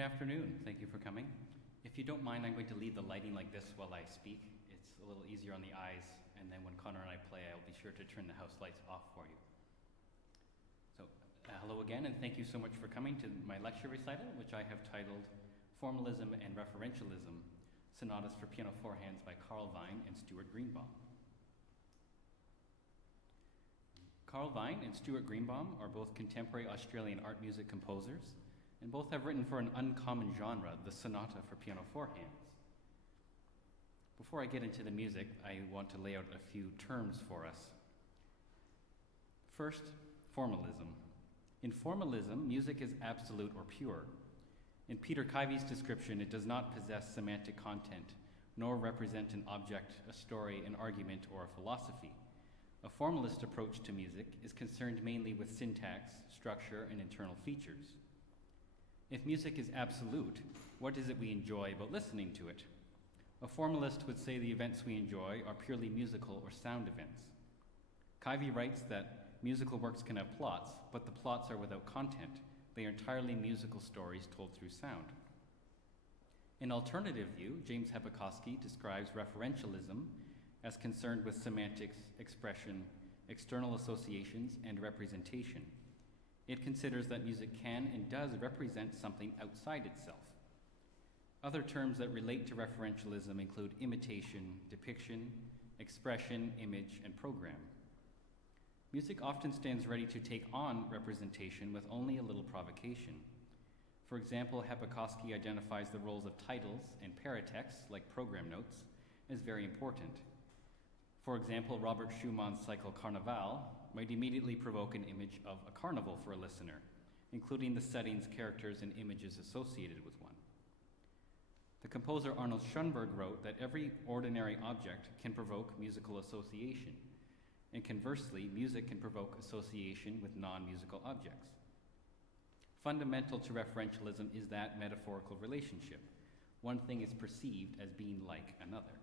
afternoon. Thank you for coming. If you don't mind, I'm going to leave the lighting like this while I speak. It's a little easier on the eyes, and then when Connor and I play, I'll be sure to turn the house lights off for you. So, hello again, and thank you so much for coming to my lecture recital, which I have titled Formalism and Referentialism, Sonatas for Piano Four Hands by Carl Vine and Stuart Greenbaum. Carl Vine and Stuart Greenbaum are both contemporary Australian art music composers, and both have written for an uncommon genre, the sonata for piano four hands. Before I get into the music, I want to lay out a few terms for us. First, formalism. In formalism, music is absolute or pure. In Peter Kivey's description, it does not possess semantic content, nor represent an object, a story, an argument, or a philosophy. A formalist approach to music is concerned mainly with syntax, structure, and internal features. If music is absolute, what is it we enjoy about listening to it? A formalist would say the events we enjoy are purely musical or sound events. Kivey writes that musical works can have plots, but the plots are without content. They are entirely musical stories told through sound. An alternative view, James Hepakoski describes referentialism as concerned with semantics, expression, external associations, and representation. It considers that music can and does represent something outside itself. Other terms that relate to referentialism include imitation, depiction, expression, image, and program. Music often stands ready to take on representation with only a little provocation. For example, Hepakoski identifies the roles of titles and paratexts, like program notes, as very important. For example, Robert Schumann's cycle Carnaval might immediately provoke an image of a carnival for a listener, including the settings, characters, and images associated with one. The composer Arnold Schoenberg wrote that every ordinary object can provoke musical association, and conversely, music can provoke association with non-musical objects. Fundamental to referentialism is that metaphorical relationship. One thing is perceived as being like another.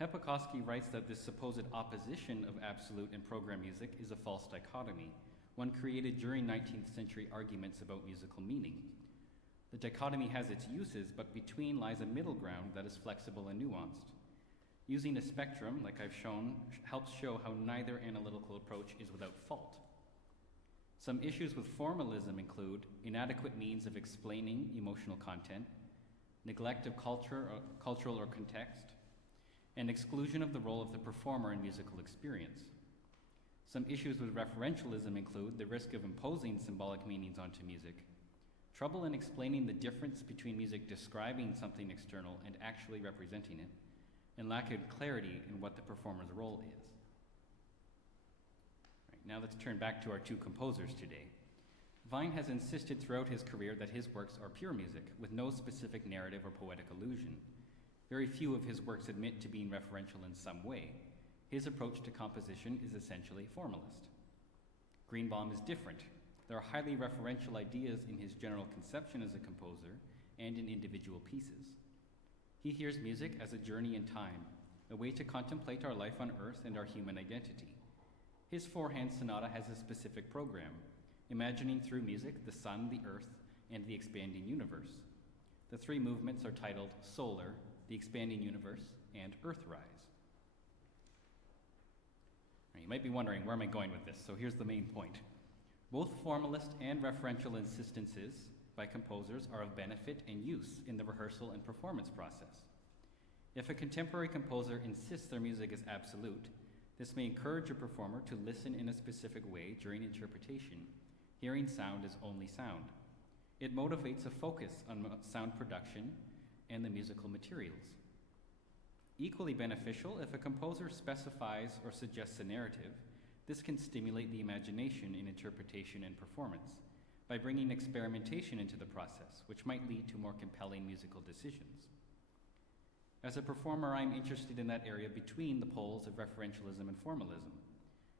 Hepakoski writes that this supposed opposition of absolute and program music is a false dichotomy, one created during 19th century arguments about musical meaning. The dichotomy has its uses, but between lies a middle ground that is flexible and nuanced. Using a spectrum, like I've shown, helps show how neither analytical approach is without fault. Some issues with formalism include inadequate means of explaining emotional content, neglect of cultural or context, and exclusion of the role of the performer in musical experience. Some issues with referentialism include the risk of imposing symbolic meanings onto music, trouble in explaining the difference between music describing something external and actually representing it, and lack of clarity in what the performer's role is. Right, now let's turn back to our two composers today. Vine has insisted throughout his career that his works are pure music, with no specific narrative or poetic allusion. Very few of his works admit to being referential in some way. His approach to composition is essentially formalist. Greenbaum is different. There are highly referential ideas in his general conception as a composer and in individual pieces. He hears music as a journey in time, a way to contemplate our life on earth and our human identity. His four-hand sonata has a specific program, imagining through music the sun, the earth, and the expanding universe. The three movements are titled Solar, the Expanding Universe, and Earthrise. You might be wondering, where am I going with this? So here's the main point. Both formalist and referential insistences by composers are of benefit and use in the rehearsal and performance process. If a contemporary composer insists their music is absolute, this may encourage a performer to listen in a specific way during interpretation, hearing sound as only sound. It motivates a focus on sound production and the musical materials. Equally beneficial, if a composer specifies or suggests a narrative, this can stimulate the imagination in interpretation and performance by bringing experimentation into the process, which might lead to more compelling musical decisions. As a performer, I'm interested in that area between the poles of referentialism and formalism.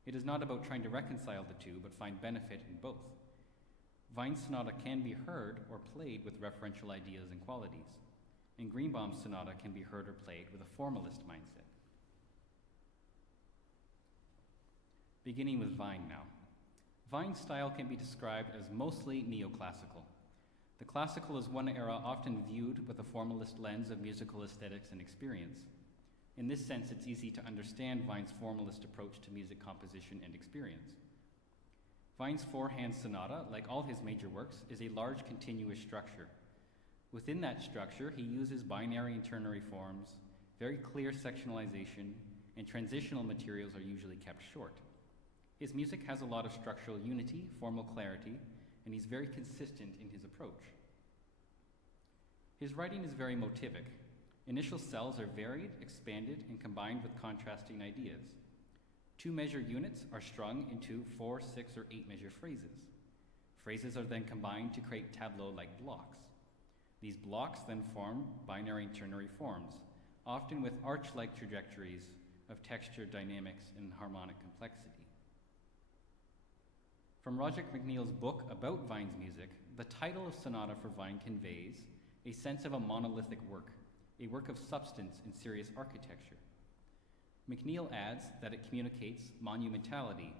It is not about trying to reconcile the two, but find benefit in both. Vine's sonata can be heard or played with referential ideas and qualities, and Greenbaum's sonata can be heard or played with a formalist mindset. Beginning with Vine now. Vine's style can be described as mostly neoclassical. The classical is one era often viewed with a formalist lens of musical aesthetics and experience. In this sense, it's easy to understand Vine's formalist approach to music composition and experience. Vine's four-hand sonata, like all his major works, is a large continuous structure. Within that structure, he uses binary and ternary forms, very clear sectionalization, and transitional materials are usually kept short. His music has a lot of structural unity, formal clarity, and he's very consistent in his approach. His writing is very motivic. Initial cells are varied, expanded, and combined with contrasting ideas. 2 measure units are strung into 4, 6, or 8 measure phrases. Phrases are then combined to create tableau-like blocks. These blocks then form binary and ternary forms, often with arch-like trajectories of texture, dynamics, and harmonic complexity. From Roger McNeill's book about Vine's music, the title of Sonata for Vine conveys a sense of a monolithic work, a work of substance and serious architecture. McNeill adds that it communicates monumentality,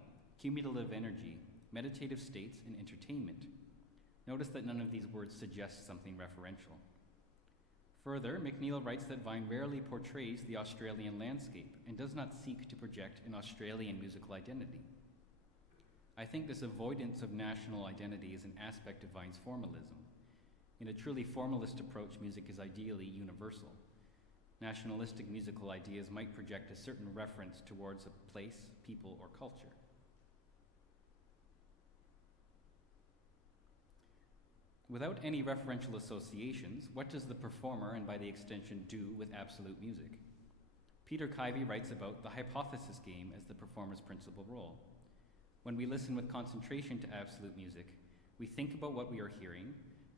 cumulative energy, meditative states, and entertainment. Notice that none of these words suggest something referential. Further, McNeill writes that Vine rarely portrays the Australian landscape and does not seek to project an Australian musical identity. I think this avoidance of national identity is an aspect of Vine's formalism. In a truly formalist approach, music is ideally universal. Nationalistic musical ideas might project a certain reference towards a place, people, or culture. Without any referential associations, what does the performer, and by the extension, do with absolute music? Peter Kivey writes about the hypothesis game as the performer's principal role. When we listen with concentration to absolute music, we think about what we are hearing,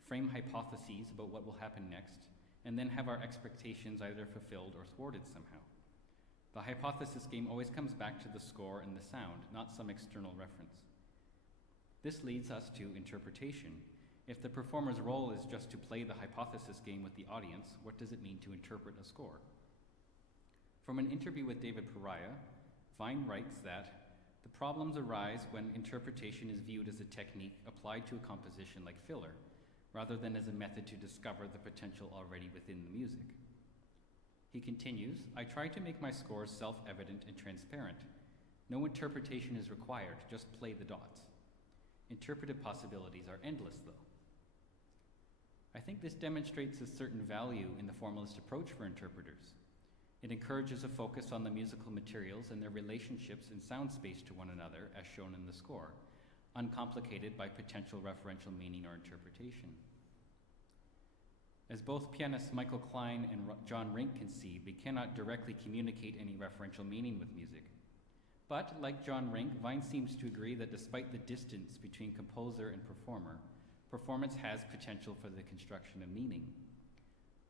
frame hypotheses about what will happen next, and then have our expectations either fulfilled or thwarted somehow. The hypothesis game always comes back to the score and the sound, not some external reference. This leads us to interpretation. If the performer's role is just to play the hypothesis game with the audience, what does it mean to interpret a score? From an interview with David Pariah, Vine writes that the problems arise when interpretation is viewed as a technique applied to a composition like filler, rather than as a method to discover the potential already within the music. He continues, I try to make my scores self-evident and transparent. No interpretation is required, just play the dots. Interpretive possibilities are endless, though. I think this demonstrates a certain value in the formalist approach for interpreters. It encourages a focus on the musical materials and their relationships in sound space to one another, as shown in the score, uncomplicated by potential referential meaning or interpretation. As both pianists Michael Klein and John Rink concede, we cannot directly communicate any referential meaning with music. But, like John Rink, Vine seems to agree that despite the distance between composer and performer, performance has potential for the construction of meaning.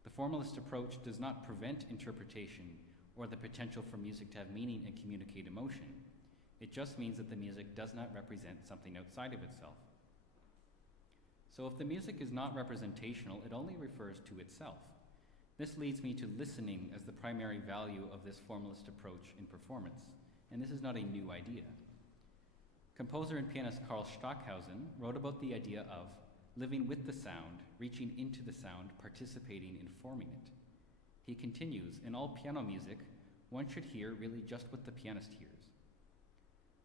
The formalist approach does not prevent interpretation or the potential for music to have meaning and communicate emotion. It just means that the music does not represent something outside of itself. So if the music is not representational, it only refers to itself. This leads me to listening as the primary value of this formalist approach in performance, and this is not a new idea. Composer and pianist Karl Stockhausen wrote about the idea of living with the sound, reaching into the sound, participating in forming it. He continues, in all piano music, one should hear really just what the pianist hears.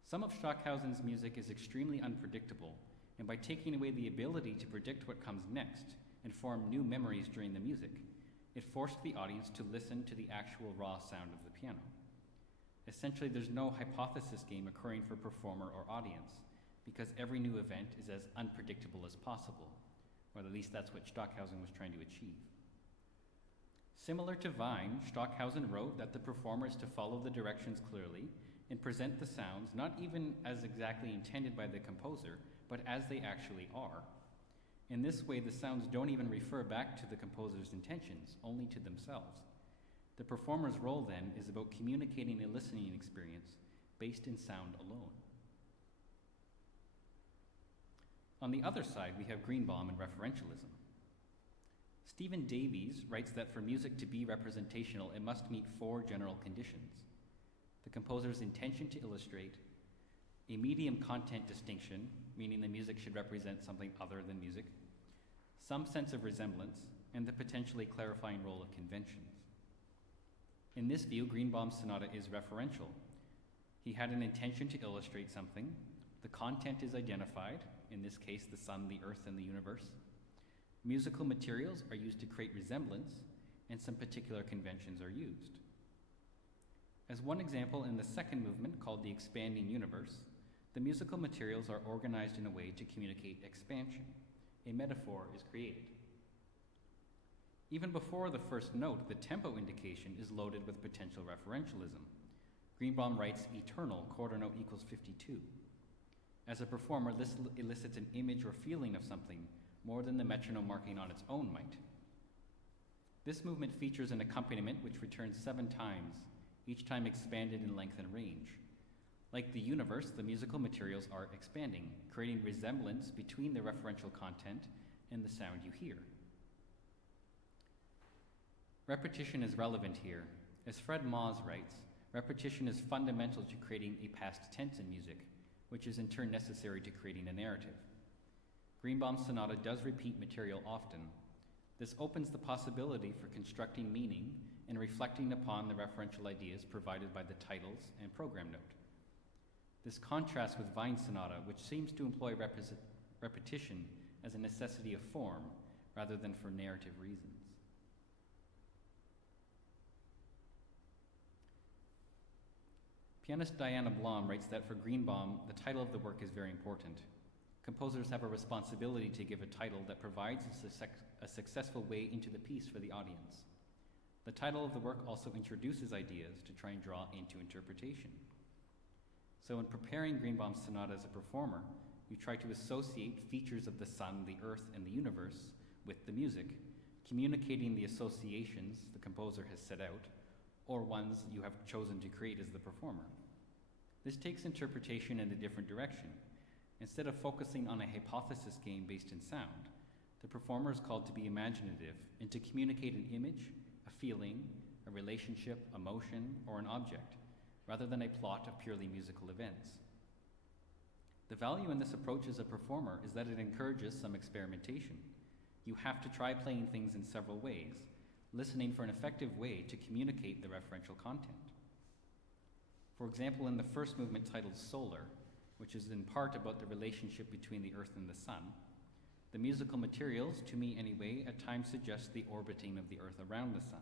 Some of Stockhausen's music is extremely unpredictable, and by taking away the ability to predict what comes next and form new memories during the music, it forced the audience to listen to the actual raw sound of the piano. Essentially, there's no hypothesis game occurring for performer or audience, because every new event is as unpredictable as possible, or at least that's what Stockhausen was trying to achieve. Similar to Vine, Stockhausen wrote that the performer is to follow the directions clearly and present the sounds not even as exactly intended by the composer, but as they actually are. In this way, the sounds don't even refer back to the composer's intentions, only to themselves. The performer's role, then, is about communicating a listening experience based in sound alone. On the other side, we have Greenbaum and referentialism. Stephen Davies writes that for music to be representational, it must meet 4 general conditions: the composer's intention to illustrate, a medium content distinction, meaning the music should represent something other than music, some sense of resemblance, and the potentially clarifying role of conventions. In this view, Greenbaum's sonata is referential. He had an intention to illustrate something. The content is identified, in this case, the sun, the earth, and the universe. Musical materials are used to create resemblance, and some particular conventions are used. As one example, in the second movement, called the expanding universe, the musical materials are organized in a way to communicate expansion. A metaphor is created. Even before the first note, the tempo indication is loaded with potential referentialism. Greenbaum writes eternal, quarter note equals 52. As a performer, this elicits an image or feeling of something more than the metronome marking on its own might. This movement features an accompaniment which returns 7 times, each time expanded in length and range. Like the universe, the musical materials are expanding, creating resemblance between the referential content and the sound you hear. Repetition is relevant here. As Fred Moss writes, repetition is fundamental to creating a past tense in music, which is in turn necessary to creating a narrative. Greenbaum's sonata does repeat material often. This opens the possibility for constructing meaning and reflecting upon the referential ideas provided by the titles and program note. This contrasts with Vine's sonata, which seems to employ repetition as a necessity of form rather than for narrative reasons. Pianist Diana Blom writes that for Greenbaum, the title of the work is very important. Composers have a responsibility to give a title that provides a successful way into the piece for the audience. The title of the work also introduces ideas to try and draw into interpretation. So in preparing Greenbaum's sonata as a performer, you try to associate features of the sun, the earth, and the universe with the music, communicating the associations the composer has set out, or ones you have chosen to create as the performer. This takes interpretation in a different direction. Instead of focusing on a hypothesis game based in sound, the performer is called to be imaginative and to communicate an image, a feeling, a relationship, emotion, or an object, rather than a plot of purely musical events. The value in this approach as a performer is that it encourages some experimentation. You have to try playing things in several ways, listening for an effective way to communicate the referential content. For example, in the first movement titled Solar, which is in part about the relationship between the earth and the sun, the musical materials, to me anyway, at times suggest the orbiting of the earth around the sun.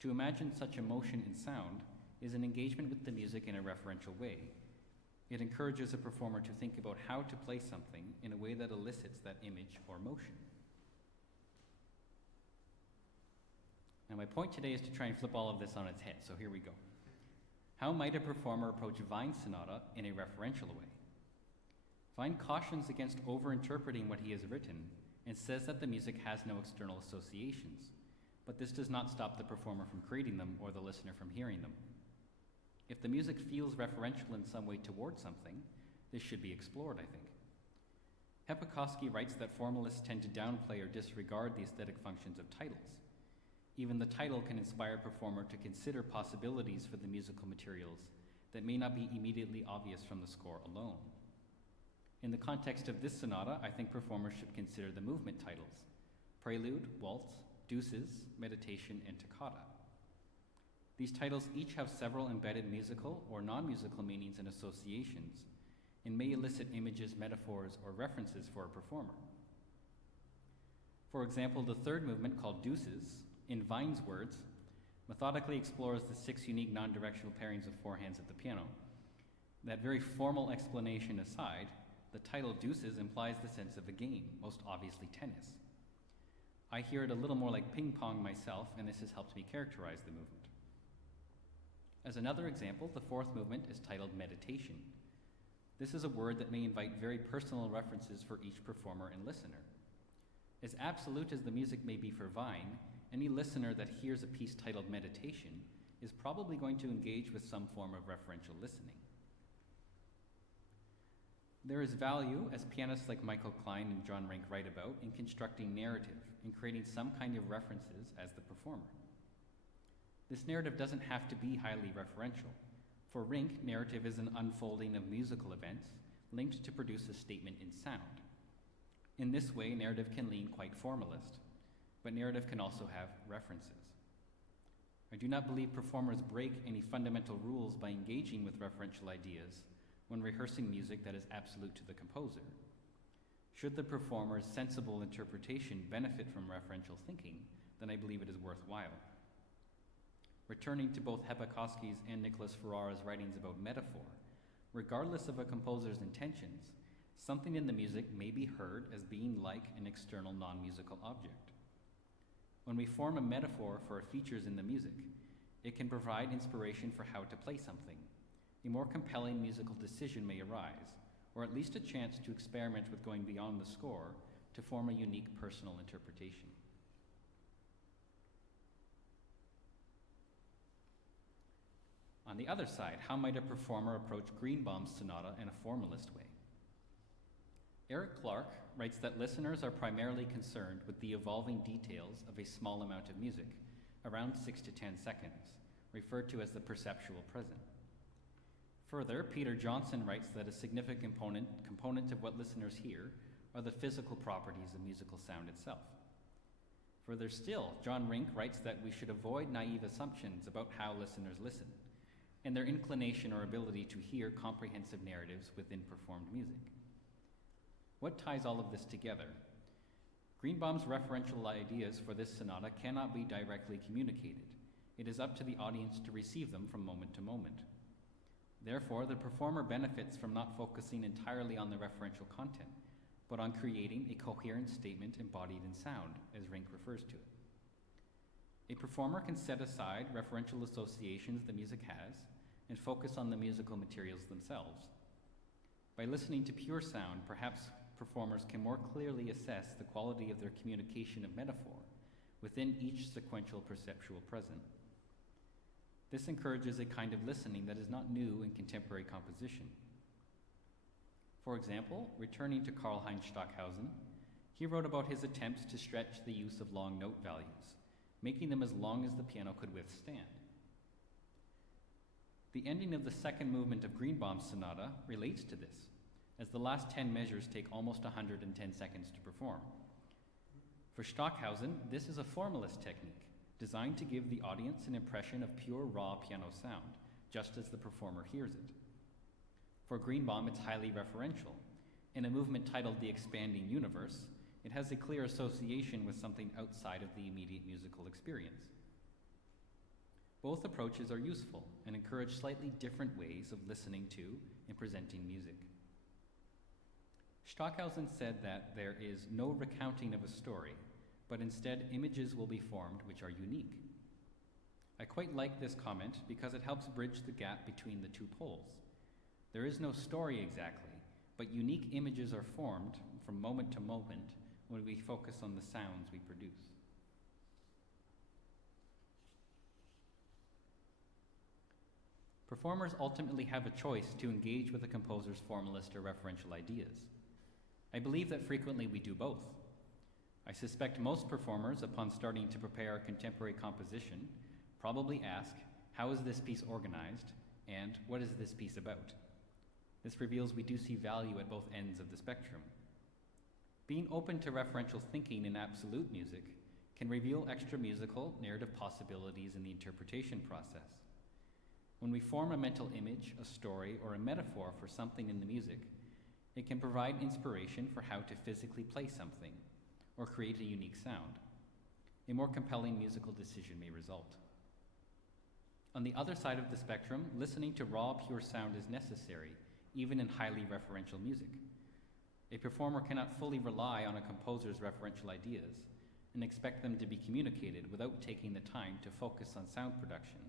To imagine such a motion in sound is an engagement with the music in a referential way. It encourages a performer to think about how to play something in a way that elicits that image or motion. Now, my point today is to try and flip all of this on its head, so here we go. How might a performer approach Vine's sonata in a referential way? Vine cautions against over-interpreting what he has written and says that the music has no external associations, but this does not stop the performer from creating them or the listener from hearing them. If the music feels referential in some way towards something, this should be explored, I think. Hepikowski writes that formalists tend to downplay or disregard the aesthetic functions of titles. Even the title can inspire a performer to consider possibilities for the musical materials that may not be immediately obvious from the score alone. In the context of this sonata, I think performers should consider the movement titles: Prelude, Waltz, Deuces, Meditation, and Toccata. These titles each have several embedded musical or non-musical meanings and associations, and may elicit images, metaphors, or references for a performer. For example, the third movement, called Deuces, in Vine's words, methodically explores the 6 unique non-directional pairings of 4 hands at the piano. That very formal explanation aside, the title Deuces implies the sense of a game, most obviously tennis. I hear it a little more like ping pong myself, and this has helped me characterize the movement. As another example, the 4th movement is titled Meditation. This is a word that may invite very personal references for each performer and listener. As absolute as the music may be for Vine, any listener that hears a piece titled Meditation is probably going to engage with some form of referential listening. There is value, as pianists like Michael Klein and John Rank write about, in constructing narrative, in creating some kind of references as the performer. This narrative doesn't have to be highly referential. For Rink, narrative is an unfolding of musical events linked to produce a statement in sound. In this way, narrative can lean quite formalist, but narrative can also have references. I do not believe performers break any fundamental rules by engaging with referential ideas when rehearsing music that is absolute to the composer. Should the performer's sensible interpretation benefit from referential thinking, then I believe it is worthwhile. Returning to both Hepakovsky's and Nicholas Ferrara's writings about metaphor, regardless of a composer's intentions, something in the music may be heard as being like an external non-musical object. When we form a metaphor for features in the music, it can provide inspiration for how to play something. A more compelling musical decision may arise, or at least a chance to experiment with going beyond the score to form a unique personal interpretation. On the other side, how might a performer approach Greenbaum's sonata in a formalist way? Eric Clark writes that listeners are primarily concerned with the evolving details of a small amount of music, around 6 to 10 seconds, referred to as the perceptual present. Further, Peter Johnson writes that a significant component of what listeners hear are the physical properties of musical sound itself. Further still, John Rink writes that we should avoid naive assumptions about how listeners listen, and their inclination or ability to hear comprehensive narratives within performed music. What ties all of this together? Greenbaum's referential ideas for this sonata cannot be directly communicated. It is up to the audience to receive them from moment to moment. Therefore, the performer benefits from not focusing entirely on the referential content, but on creating a coherent statement embodied in sound, as Rink refers to it. A performer can set aside referential associations the music has and focus on the musical materials themselves. By listening to pure sound, perhaps performers can more clearly assess the quality of their communication of metaphor within each sequential perceptual present. This encourages a kind of listening that is not new in contemporary composition. For example, returning to Karlheinz Stockhausen, he wrote about his attempts to stretch the use of long note values, making them as long as the piano could withstand. The ending of the second movement of Greenbaum's sonata relates to this, as the last 10 measures take almost 110 seconds to perform. For Stockhausen, this is a formalist technique, designed to give the audience an impression of pure raw piano sound, just as the performer hears it. For Greenbaum, it's highly referential. In a movement titled The Expanding Universe, it has a clear association with something outside of the immediate musical experience. Both approaches are useful and encourage slightly different ways of listening to and presenting music. Stockhausen said that there is no recounting of a story, but instead images will be formed which are unique. I quite like this comment because it helps bridge the gap between the two poles. There is no story exactly, but unique images are formed from moment to moment when we focus on the sounds we produce. Performers ultimately have a choice to engage with a composer's formalist or referential ideas. I believe that frequently we do both. I suspect most performers, upon starting to prepare a contemporary composition, probably ask, how is this piece organized, and what is this piece about? This reveals we do see value at both ends of the spectrum. Being open to referential thinking in absolute music can reveal extra musical narrative possibilities in the interpretation process. When we form a mental image, a story, or a metaphor for something in the music, it can provide inspiration for how to physically play something, or create a unique sound. A more compelling musical decision may result. On the other side of the spectrum, listening to raw, pure sound is necessary, even in highly referential music. A performer cannot fully rely on a composer's referential ideas and expect them to be communicated without taking the time to focus on sound production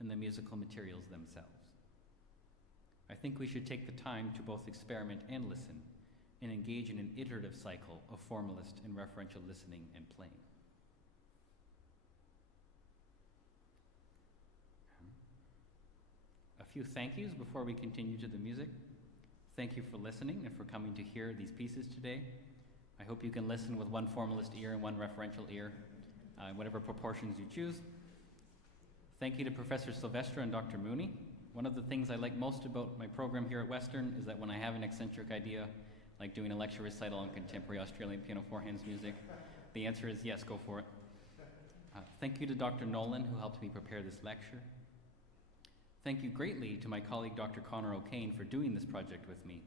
and the musical materials themselves. I think we should take the time to both experiment and listen, and engage in an iterative cycle of formalist and referential listening and playing. A few thank yous before we continue to the music. Thank you for listening and for coming to hear these pieces today. I hope you can listen with one formalist ear and one referential ear, whatever proportions you choose. Thank you to Professor Sylvester and Dr. Mooney. One of the things I like most about my program here at Western is that when I have an eccentric idea, like doing a lecture recital on contemporary Australian piano four-hands music, the answer is yes, go for it. Thank you to Dr. Nolan, who helped me prepare this lecture. Thank you greatly to my colleague Dr. Connor O'Kane for doing this project with me.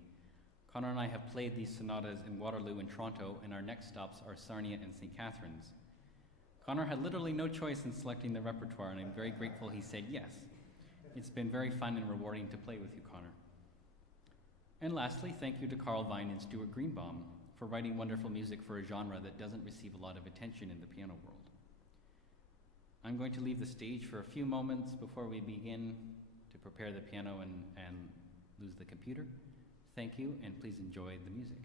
Connor and I have played these sonatas in Waterloo and Toronto, and our next stops are Sarnia and St. Catharines. Connor had literally no choice in selecting the repertoire, and I'm very grateful he said yes. It's been very fun and rewarding to play with you, Connor. And lastly, thank you to Carl Vine and Stuart Greenbaum for writing wonderful music for a genre that doesn't receive a lot of attention in the piano world. I'm going to leave the stage for a few moments before we begin to prepare the piano and lose the computer. Thank you, and please enjoy the music.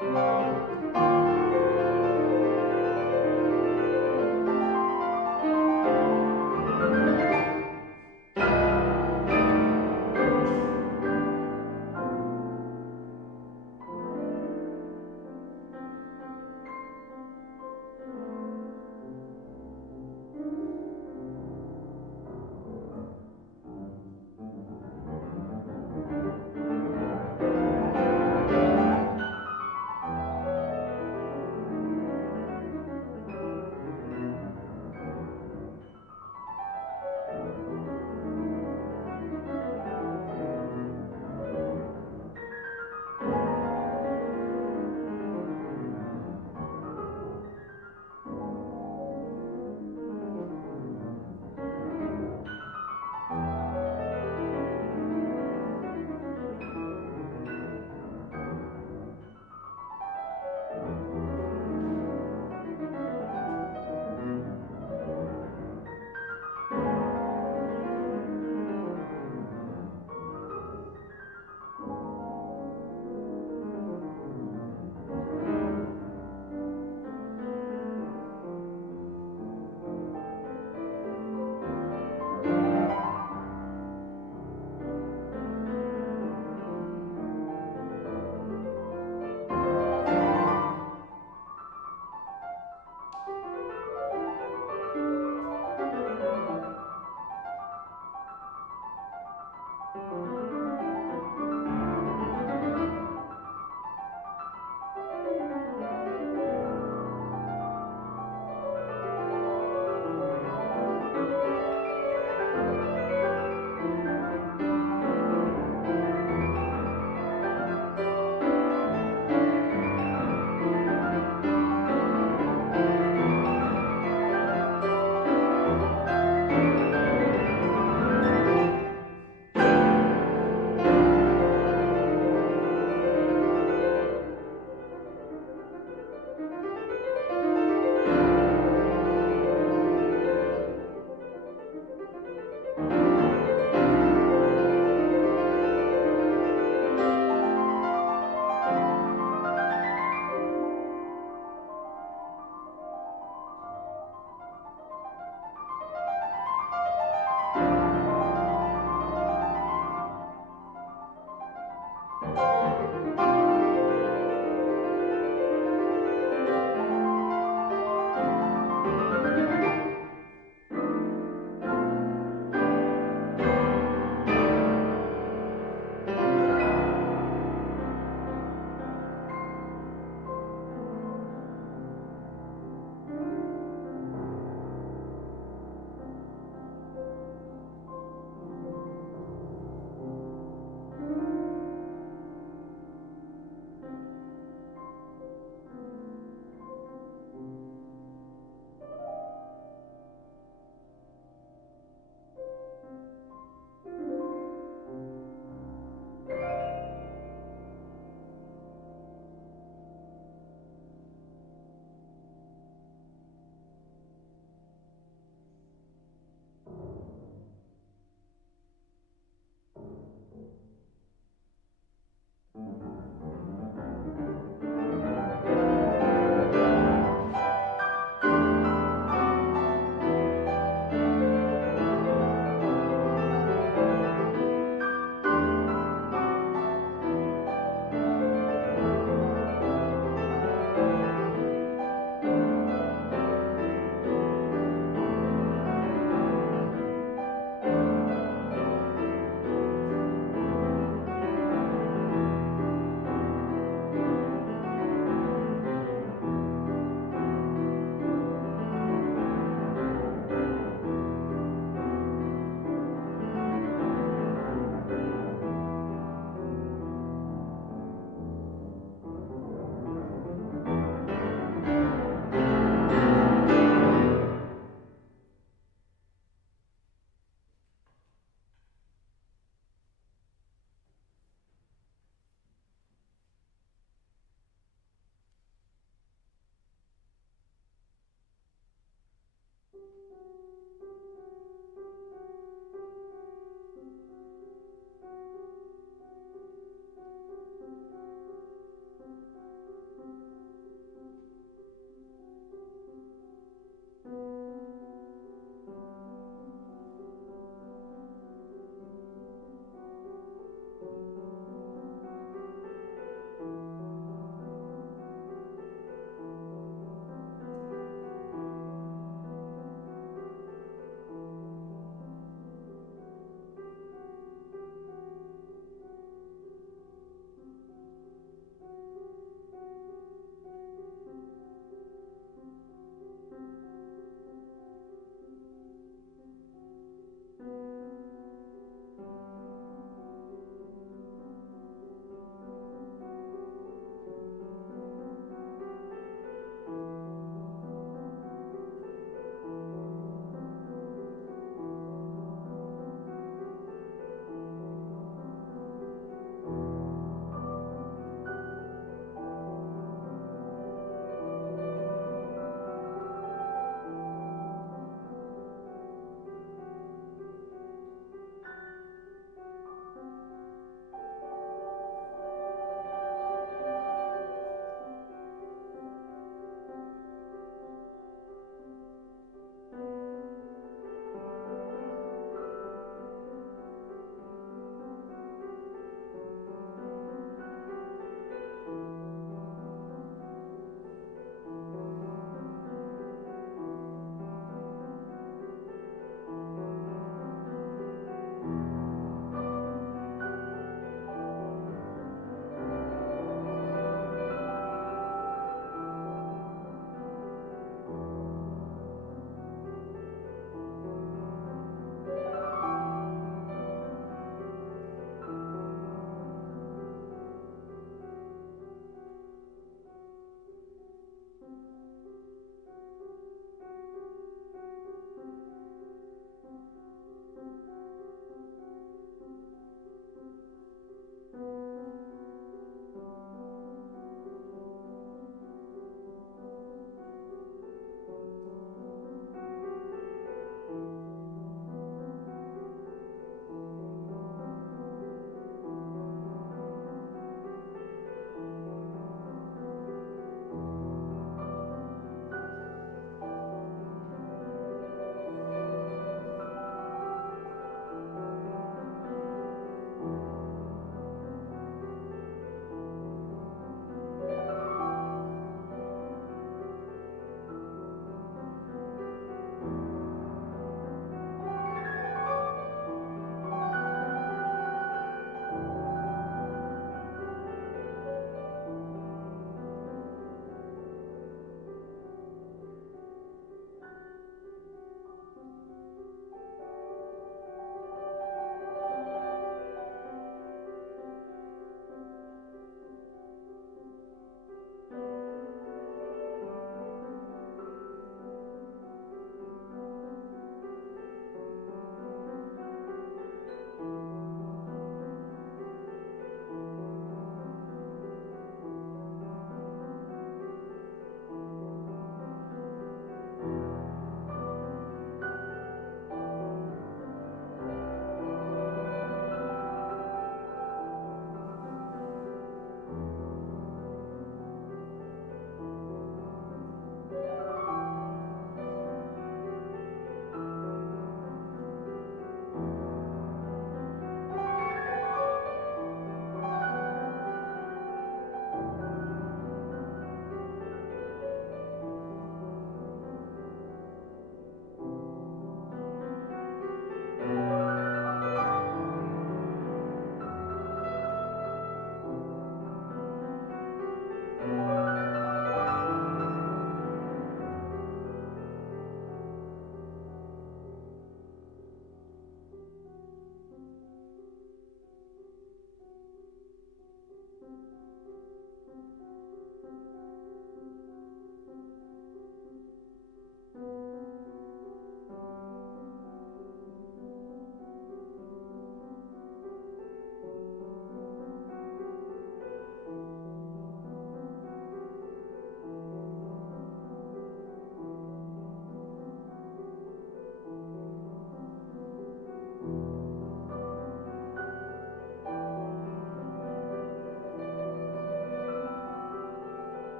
Thank you.